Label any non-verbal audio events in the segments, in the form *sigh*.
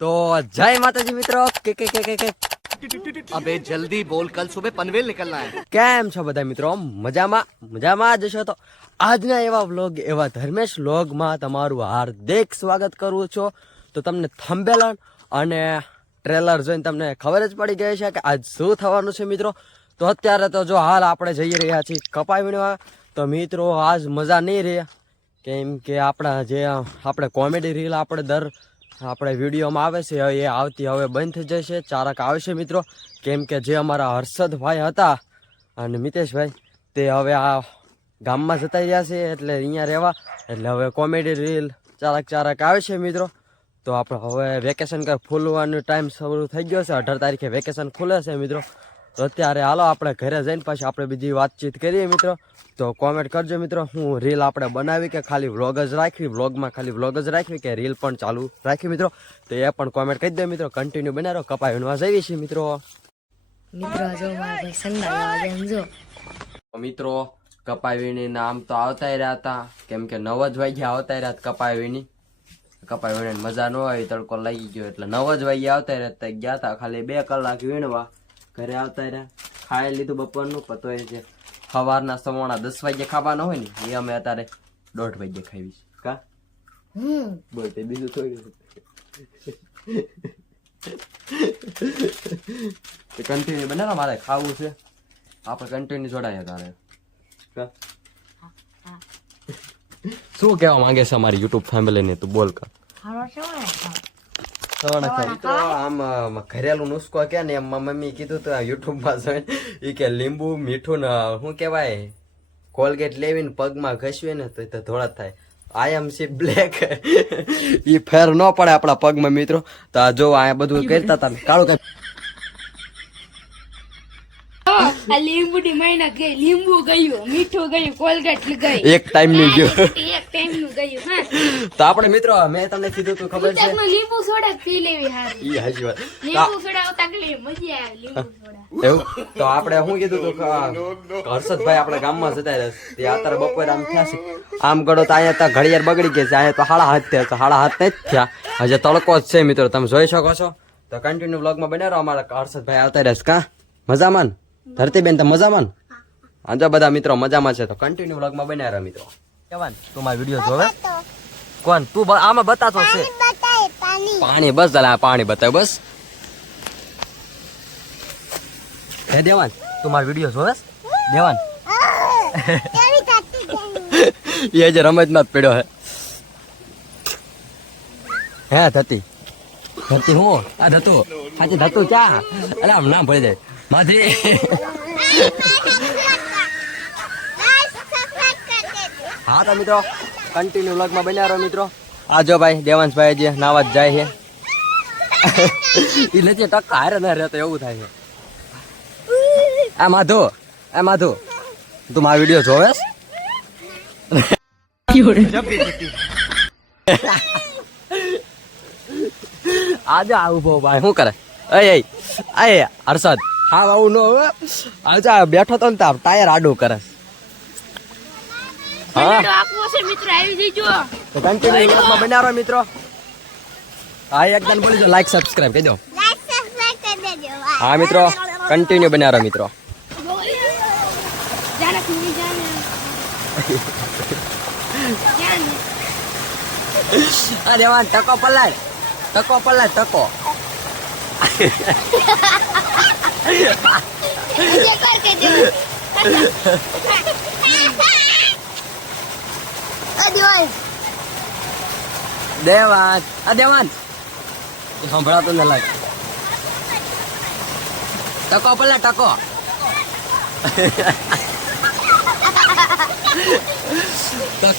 તો જય માતાજી મિત્રો કે કે કે કે કે अबे जल्दी बोल कल सुबह पनवेल निकलना है કેમ છો બધા મિત્રો મજામાં મજામાં જશો તો આજના એવા વ્લોગ એવા ધર્મેશ વ્લોગમાં તમારું હાર્દિક સ્વાગત કરું છું તો તમને થંબેલન અને ટ્રેલર જોઈને તમને ખબર જ પડી ગઈ છે કે આજ શું થવાનું છે મિત્રો તો અત્યારે તો જો હાલ આપણે જઈ રહ્યા છીએ કપાઈ વીણવા તો મિત્રો આજ મજા નહીં રહે કેમ કે આપણા જે આપણે કોમેડી રીલ આપણે દર આપણે વિડીયોમાં આવે છે, એ આવતી હવે બંધ થઈ જશે. ચારક આવશે મિત્રો. કેમ કે જે અમારા હર્ષદભાઈ હતા અને મિતેશભાઈ, તે હવે આ ગામમાં જતા રહ્યા છે, એટલે અહીંયા રહેવા. એટલે હવે કોમેડી રીલ ચારક ચારક આવે છે મિત્રો. તો આપણે હવે વેકેશન કંઈ ખુલવાનો ટાઈમ શરૂ થઈ ગયો છે. અઢાર તારીખે વેકેશન ખુલે છે મિત્રો. તો અત્યારે હાલો આપણે ઘરે જઈને પછી આપણે બીજી વાતચીત કરીએ મિત્રો. તો કોમેન્ટ કરજો મિત્રો હું રીલ આપણે બનાવી કે ખાલી વ્લોગ જ રાખવી? વ્લોગમાં ખાલી વ્લોગ જ રાખવી કે રીલ પણ ચાલુ રાખવી મિત્રો? તો એ પણ કોમેન્ટ કરી દે મિત્રો કન્ટિન્યુ બનાવો કપાઈ વિનવા જઈએ છીએ મિત્રો. મિત્રો જો કપાઈ વીણી તો આવતા રહ્યા હતા કેમ કે નવ જ વાગ્યા આવતા રહ્યા કપાવીની કપાઈ મજા ન આવી તડકો લાગી ગયો એટલે નવ જ વાગ્યા આવતા રહ્યા ગયા હતા ખાલી બે કલાક વીણવા. ઘરે આવતા રહ્યા. ખાઈ લીધું બપોરનું પતો એ છે સવારના સવાણા દસ વાગે ખાવાનો હોય ને એ અમે અત્યારે દોઢ વાગે ખાવી છે કા? હમ. બોલ તે બીજું થોડું કન્ટિન્યુ બને મારે ખાવું છે. આપણે કન્ટિન્યુ જોડાયા તારે. કા? શું કહેવા માંગે છે અમારી યુટ્યુબ ફેમિલીને તું બોલ કા. તો આમ ઘરેલું નુસ્ખો કે ને એમ મમ્મી કીધું તો યુટ્યુબમાં જોઈ એ કે લીંબુ મીઠું ને શું કહેવાય? કોલગેટ લેવીને પગમાં ઘસવે ને તો તો ધોળા થાય. આઈ એમ સી બ્લેક એ ફેર ન પડે આપણા પગમાં મિત્રો. તો આ જો આ બધું કરતા હતા કાળું કઈ આ લીંબુ ની મહિના ગઈ લીંબુ ગયું મીઠું ગયું કોલગેટ ગઈ. એક ટાઈમનું ગયું. એક ટાઈમનું ગયું હા. તો આપણે મિત્રો મેં તમને કીધું તું ખબર છે? લીંબુ સોડા પી લેવી હારી. ઈ હાજી વાત. લીંબુ સોડા ઉતાકલી મજા આવે લીંબુ સોડા. એવું? તો આપણે શું કીધું તું? હર્ષદભાઈ આપણા ગામમાં જતા રહે તે અત્યારે બપોરે આમ થયા છે. આમ ગળો તો અહીંયા તો ઘડિયાળ બગડી ગઈ છે. અહીંયા તો હાડા હાથ થયા તો હાડા હાથ નથી થયા. હજી તડકો જ છે મિત્રો. તમે જોઈ શકો છો. તો કન્ટિન્યુ બ્લોગમાં બને રહો. અમારા હર્ષદભાઈ આવતા રહેશ. કા? મજામાં ને? ધરતીબેન તો મજામાં ને? હા બધા મિત્રો મજામાં છે તો કન્ટિન્યુ વ્લોગમાં બન્યા રહો મિત્રો. કેવાન તું મારા વીડિયો જોવે? કોણ? તું આમાં બતાતો છે. પાણી બસ દલા પાણી બતાવ બસ. હે દેવાન તું મારા વીડિયો જોવે? દેવાન. *laughs* એ જે રમતમાં જ પડ્યો હે. હે ધતી ધતી હું? આ ધતુ આજે ધતુ ચા અરે આમ નામ ભળી જાય. માધી હા તો મિત્રો કન્ટિન્યુ વ્લોગમાં બન્યા રહો મિત્રો. આ જો ભાઈ દેવાંશભાઈ જે નાવા જ જાય છે. *laughs* એ નથી ટક્કા હારે ના રહેતો એવું થાય છે. આ માધુ આ માધુ. તું મારો વીડિયો જોવેશ *laughs* આજે આવું ભાઈ શું કરે? અય અય હર્ષદ. હા આવું નો હવે. આજે બેઠો તો ને તાર. ટાયર આડું કરે. હા. મિત્ર આવી જજો. તો કન્ટિન્યુ વ્લોગમાં બન્યા રહો મિત્રો. હા એકદમ બોલી દો લાઈક સબસ્ક્રાઇબ કરી દો. હા મિત્રો કન્ટિન્યુ બન્યા રહો મિત્રો અરે દેવાન ટકો પલાય. ટકો પલાય ટકો. *laughs* દેવાન આ દેવાન સંભળાતો ન લાગે. ટકો પેલા, ટકો.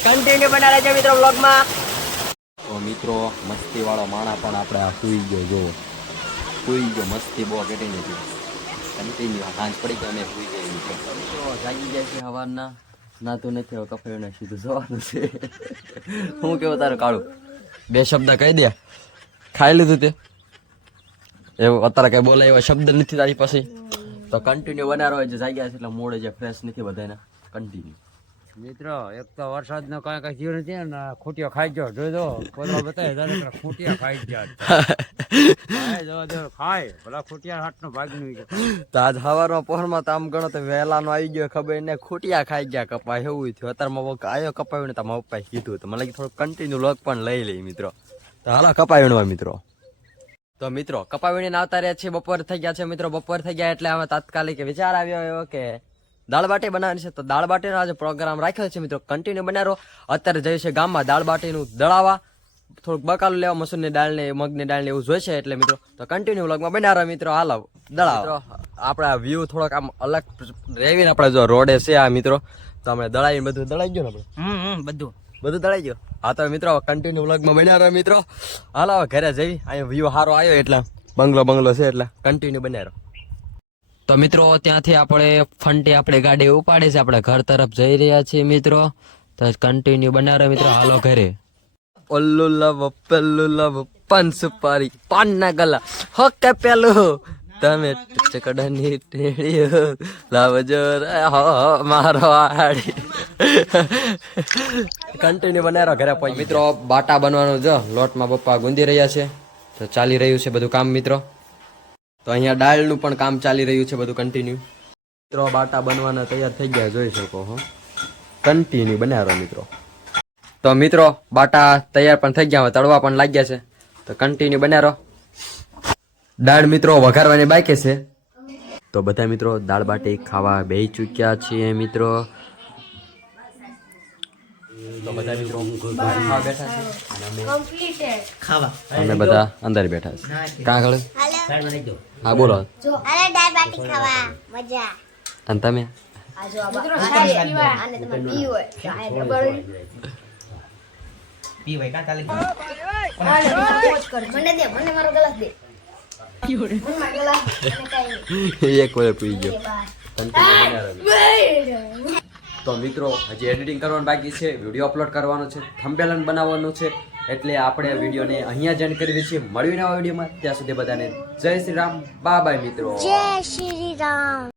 કન્ટિન્યુ બના રહેજો મિત્રો વ્લોગમાં તો મિત્રો મસ્તી વાળો માણા પણ આપણે આ સુઈ ગયો જો સુઈ ગયો, મસ્તી બહુ કેટલી નથી. કન્ટિન્યુ સાંજ પડી ગયો અમે સુઈ જઈએ તો. જાગી જાય છે સવારના નાતું નથી હવે કપડે સીધું જવાનું છે. હું કેવો તારું કાળું? બે શબ્દ કહી દે. ખાઈ લીધું તે. એવું અત્યારે કઈ બોલે એવા શબ્દ નથી તારી પાસે. તો કન્ટિન્યુ બનારો હોય જે જાગ્યા છે એટલે મોડે જે ફ્રેશ નથી બધાને કન્ટિન્યુ મિત્રો, એક તો વરસાદ નો કઈ કઈ જીવ નથી ને ખૂટીઓ ખાઈ ગયો. જોઈ દો કોદરો બતાવે ખૂટિયા ખાઈ ગયા ખાય જો જો ખાય. ભલા ભાગનું તો આજ સવારમાં પોરમાં તો આમ ગણો તો વહેલાનો આવી ગયો, ખબર ને ખૂટિયા ખાઈ ગયા કપા એવું થયું. અત્યારમાં આયો કપાયું ને તમારા પપ્પાએ કીધું તો મને થોડું કન્ટિન્યુ લોક પણ લઈ લઈ, મિત્રો. તો હાલો, કપાવીણવા, મિત્રો. તો મિત્રો, કપાવીણીને આવતા રહ્યા છે બપોર થઈ ગયા છે, મિત્રો. બપોર થઈ ગયા એટલે હવે તાત્કાલિક વિચાર આવ્યો એવો કે દાળ બાટી બનાવવાની છે. તો દાળ બાટીનો આજે પ્રોગ્રામ રાખ્યો છે મિત્રો. કન્ટિન્યુ બનાવો અત્યારે જઈએ છે ગામમાં દાળ બાટીનું દળાવા. થોડુંક બકાલું લેવા મસૂરની દાળને મગની દાળ ને એવું જોઈશે એટલે મિત્રો. તો કન્ટિન્યુ વ્લોગમાં બનાવો મિત્રો. હાલો દળાવો. આપણા વ્યૂ થોડોક આમ અલગ રેવીને આપણે જો રોડે છે આ મિત્રો. તો અમે દળાવીને બધું દળાઈ ગયું ને આપણે? હમ બધું. બધું દળાઈ ગયું? હા તો મિત્રો કન્ટિન્યુ વ્લોગમાં બન્યા રહો મિત્રો. હાલો ઘરે જઈ. અહીંયા વ્યૂ સારો આવ્યો એટલે. બંગલો બંગલો છે એટલે કન્ટિન્યુ બન્યા રહો. તો મિત્રો ત્યાંથી આપણે ફંટી આપણે ગાડી ઉપાડે છે. આપણે ઘર તરફ જઈ રહ્યા છીએ મિત્રો. તો કન્ટિન્યુ બનાવે મિત્રો હાલો ઘરે. ઓલ્લુ લવ પેલ્લુ લવ પન સુપારી પાન ના ગલા. હોકે પેલું. તમે ચકડની ટેડીઓ લાવજો રે. હો મારો આડી. કન્ટિન્યુ બનાવ્યો ઘરે પછી મિત્રો બાટા બનવાનું જો. લોટમાં પપ્પા ગુંદી રહ્યા છે. તો ચાલી રહ્યું છે બધું કામ મિત્રો. તો અહીંયા દાળનું પણ કામ ચાલી રહ્યું છે બધું કન્ટિન્યુ મિત્રો બાટા બનવાના તૈયાર થઈ ગયા જોઈ શકો હો. કન્ટિન્યુ બનાવો મિત્રો. તો મિત્રો બાટા તૈયાર પણ થઈ ગયા હવે તળવા પણ લાગ્યા છે. તો કન્ટિન્યુ બનાવો દાળ મિત્રો વઘારવાની બાકી છે. તો બધા મિત્રો દાળ બાટી ખાવા બેહી ચૂક્યા છીએ મિત્રો. તો બધા મિત્રો ખાવા બેઠા છે અને અમે બધા અંદર બેઠા છે કાં ગળે હા બોલો. અરે દાળ બાટી ખાવા. મજા. અને તમે? *laughs* તો મિત્રો હજી એડિટિંગ કરવાનું બાકી છે વીડિયો અપલોડ કરવાનો છે થંબેલન બનાવવાનું છે. એટલે આપણે વિડીયોને અહીંયા જ એન્ડ કરી છીએ. મળવી નવા વિડીયોમાં. ત્યાં સુધી બધાને જય શ્રી રામ. બાય મિત્રો. જય શ્રી રામ.